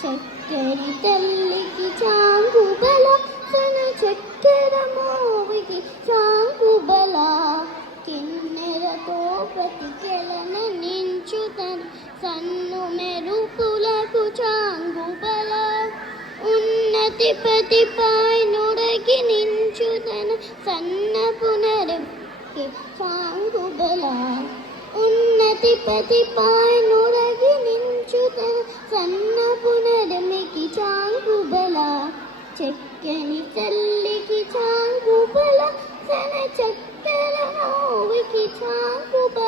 చక్కని తల్లికి చాంగుబల సన చక్కెర మోవికి చాంగుబల కిన్నెరతో ప్రతికెలన నించుతను సన్ను మెరుపులకు చాంగుబల ఉన్నతి ప్రతిపై నుడకి నించుతను సన్న పునరుకి చాంగుబల ఉన్నతి ప్రతిపై నుడకి నించుతను సన్న పునరమికి చాంగుబల చెక్కని తల్లికి చాంగుబల సన చక్కెర మోవికి చాంగుబల